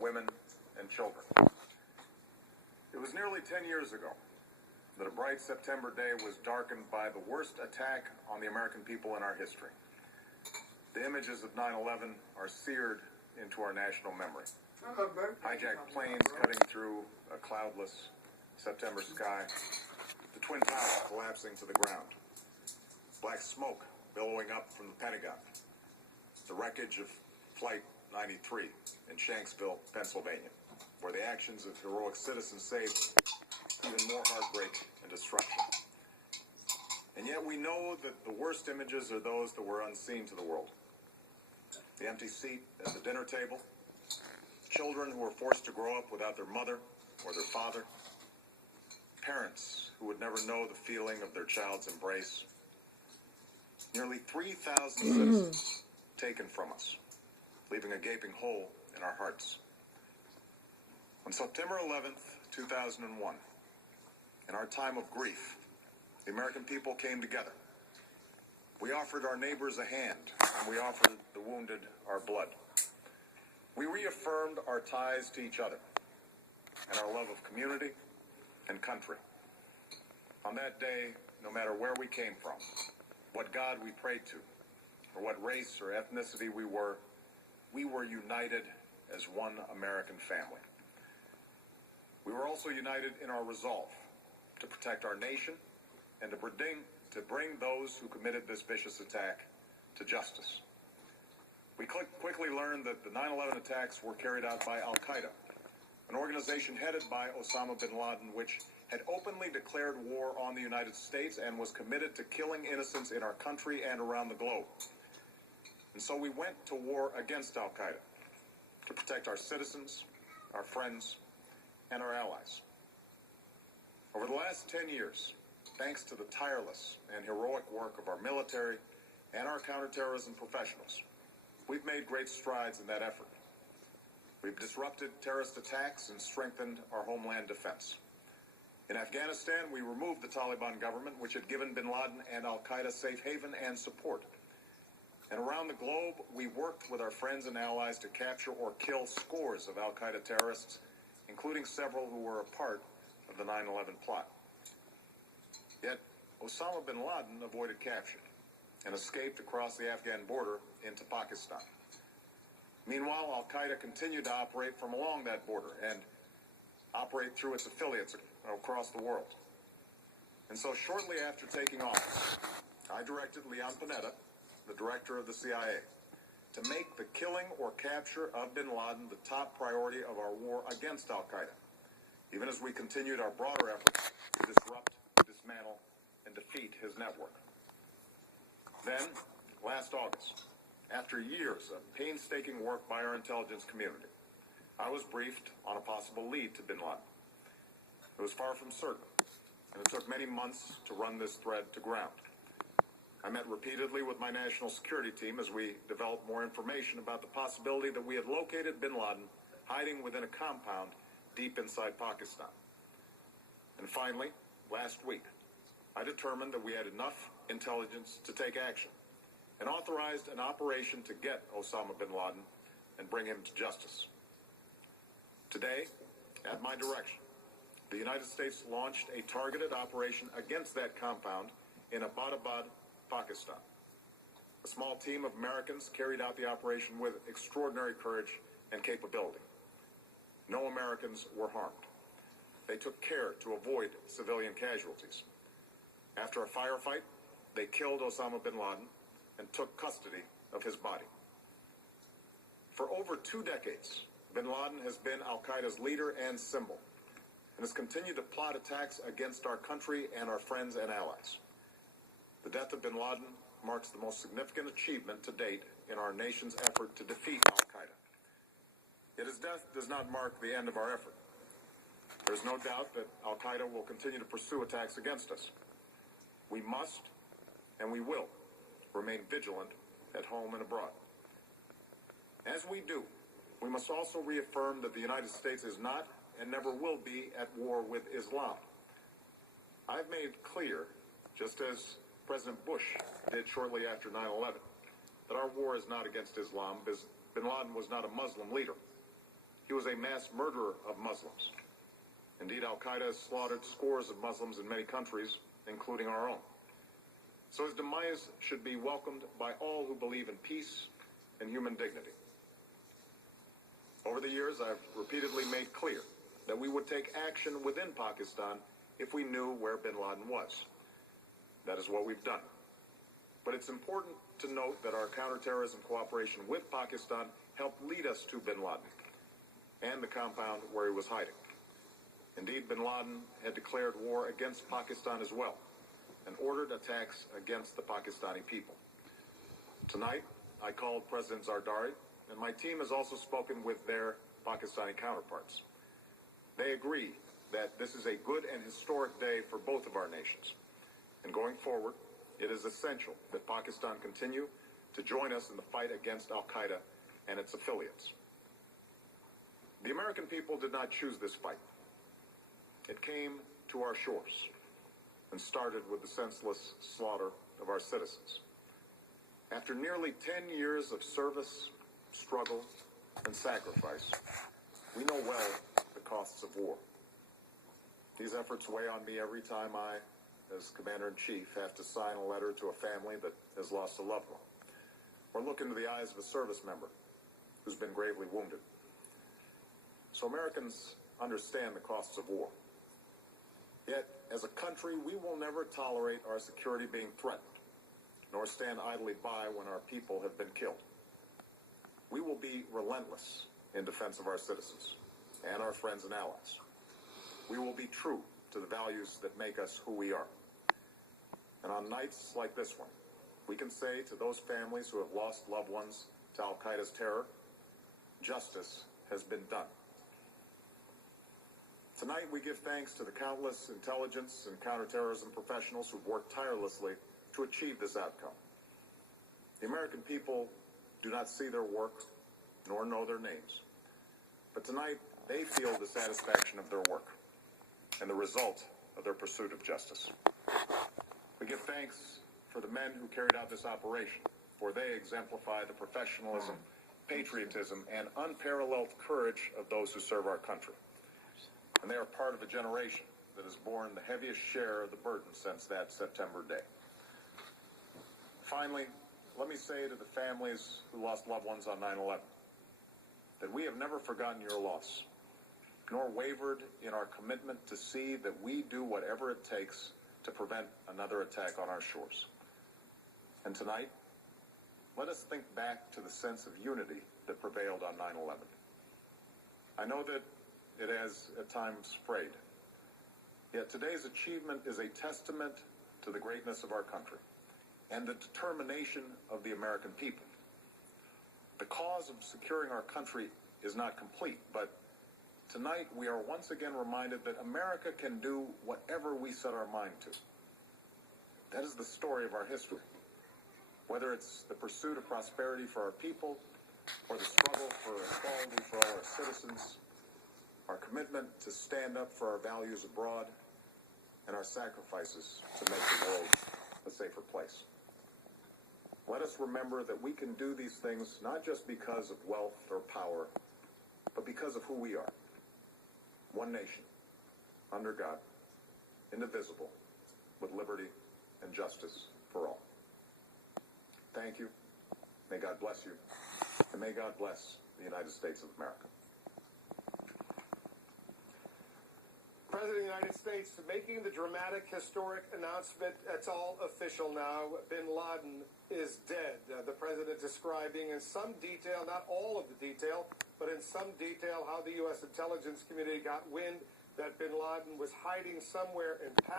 women, and children. It was nearly 10 years ago that a bright September day was darkened by the worst attack on the American people in our history. The images of 9/11 are seared into our national memory. Hijacked planes cutting through a cloudless September sky, the Twin Towers collapsing to the ground, black smoke billowing up from the Pentagon, the wreckage of Flight 93 in Shanksville, Pennsylvania, where the actions of heroic citizens saved even more heartbreak and destruction. And yet we know that the worst images are those that were unseen to the world. The empty seat at the dinner table, children who were forced to grow up without their mother or their father, parents who would never know the feeling of their child's embrace, nearly 3,000 citizens taken from us, leaving a gaping hole in our hearts. On September 11th, 2001, in our time of grief, the American people came together. We offered our neighbors a hand, and we offered the wounded our blood. We reaffirmed our ties to each other and our love of community and country. On that day, no matter where we came from, what God we prayed to, or what race or ethnicity we were united as one American family. We were also united in our resolve to protect our nation and to bring those who committed this vicious attack to justice. We quickly learned that the 9/11 attacks were carried out by Al-Qaeda, an organization headed by Osama bin Laden, which had openly declared war on the United States and was committed to killing innocents in our country and around the globe. And so we went to war against Al-Qaeda to protect our citizens, our friends, and our allies. Over the last 10 years, thanks to the tireless and heroic work of our military and our counterterrorism professionals, we've made great strides in that effort. We've disrupted terrorist attacks and strengthened our homeland defense. In Afghanistan, we removed the Taliban government, which had given bin Laden and Al-Qaeda safe haven and support. And around the globe, we worked with our friends and allies to capture or kill scores of Al-Qaeda terrorists, including several who were a part of the 9/11 plot. Yet, Osama bin Laden avoided capture and escaped across the Afghan border into Pakistan. Meanwhile, Al-Qaeda continued to operate from along that border and operate through its affiliates across the world. And so shortly after taking office, I directed Leon Panetta, the director of the CIA, to make the killing or capture of bin Laden the top priority of our war against Al-Qaeda, even as we continued our broader efforts to disrupt, dismantle, and defeat his network. Then, last August, after years of painstaking work by our intelligence community, I was briefed on a possible lead to bin Laden. It was far from certain, and it took many months to run this thread to ground. I met repeatedly with my national security team as we developed more information about the possibility that we had located bin Laden hiding within a compound deep inside Pakistan. And finally, last week, I determined that we had enough intelligence to take action and authorized an operation to get Osama bin Laden and bring him to justice. Today, at my direction, the United States launched a targeted operation against that compound in Abbottabad, Pakistan. A small team of Americans carried out the operation with extraordinary courage and capability. No Americans were harmed. They took care to avoid civilian casualties. After a firefight, they killed Osama bin Laden and took custody of his body. For over 2 decades, bin Laden has been Al-Qaeda's leader and symbol, and has continued to plot attacks against our country and our friends and allies. The death of bin Laden marks the most significant achievement to date in our nation's effort to defeat Al-Qaeda. Yet his death does not mark the end of our effort. There's no doubt that Al-Qaeda will continue to pursue attacks against us. We must, and we will, remain vigilant at home and abroad. As we do, we must also reaffirm that the United States is not and never will be at war with Islam. I've made clear, just as President Bush did shortly after 9/11, that our war is not against Islam because bin Laden was not a Muslim leader. He was a mass murderer of Muslims. Indeed, Al-Qaeda has slaughtered scores of Muslims in many countries, including our own. So his demise should be welcomed by all who believe in peace and human dignity. Over the years, I've repeatedly made clear that we would take action within Pakistan if we knew where bin Laden was. That is what we've done. But it's important to note that our counterterrorism cooperation with Pakistan helped lead us to bin Laden and the compound where he was hiding. Indeed, bin Laden had declared war against Pakistan as well and ordered attacks against the Pakistani people. Tonight, I called President Zardari, and my team has also spoken with their Pakistani counterparts. They agree that this is a good and historic day for both of our nations. And going forward, it is essential that Pakistan continue to join us in the fight against Al-Qaeda and its affiliates. The American people did not choose this fight. It came to our shores and started with the senseless slaughter of our citizens. After nearly 10 years of service, struggle, and sacrifice, we know well the costs of war. These efforts weigh on me every time I, as Commander-in-Chief, have to sign a letter to a family that has lost a loved one, or look into the eyes of a service member who's been gravely wounded. So Americans understand the costs of war. Yet, as a country, we will never tolerate our security being threatened, nor stand idly by when our people have been killed. We will be relentless in defense of our citizens and our friends and allies. We will be true to the values that make us who we are. And on nights like this one, we can say to those families who have lost loved ones to Al-Qaeda's terror, justice has been done. Tonight, we give thanks to the countless intelligence and counterterrorism professionals who've worked tirelessly to achieve this outcome. The American people do not see their work nor know their names. But tonight, they feel the satisfaction of their work and the result of their pursuit of justice. We give thanks for the men who carried out this operation, for they exemplify the professionalism, patriotism, and unparalleled courage of those who serve our country. And they are part of a generation that has borne the heaviest share of the burden since that September day. Finally, let me say to the families who lost loved ones on 9/11 that we have never forgotten your loss, nor wavered in our commitment to see that we do whatever it takes to prevent another attack on our shores. And tonight, let us think back to the sense of unity that prevailed on 9/11. I know that it has at times frayed. Yet today's achievement is a testament to the greatness of our country and the determination of the American people. The cause of securing our country is not complete, but tonight we are once again reminded that America can do whatever we set our mind to. That is the story of our history. Whether it's the pursuit of prosperity for our people or the struggle for equality for all our citizens, our commitment to stand up for our values abroad, and our sacrifices to make the world a safer place. Let us remember that we can do these things not just because of wealth or power, but because of who we are. One nation, under God, indivisible, with liberty and justice for all. Thank you. May God bless you. And may God bless the United States of America. President of the United States making the dramatic, historic announcement. It's all official now. Bin Laden is dead. The president describing in some detail, not all of the detail, but in some detail how the U.S. intelligence community got wind that bin Laden was hiding somewhere in Pakistan.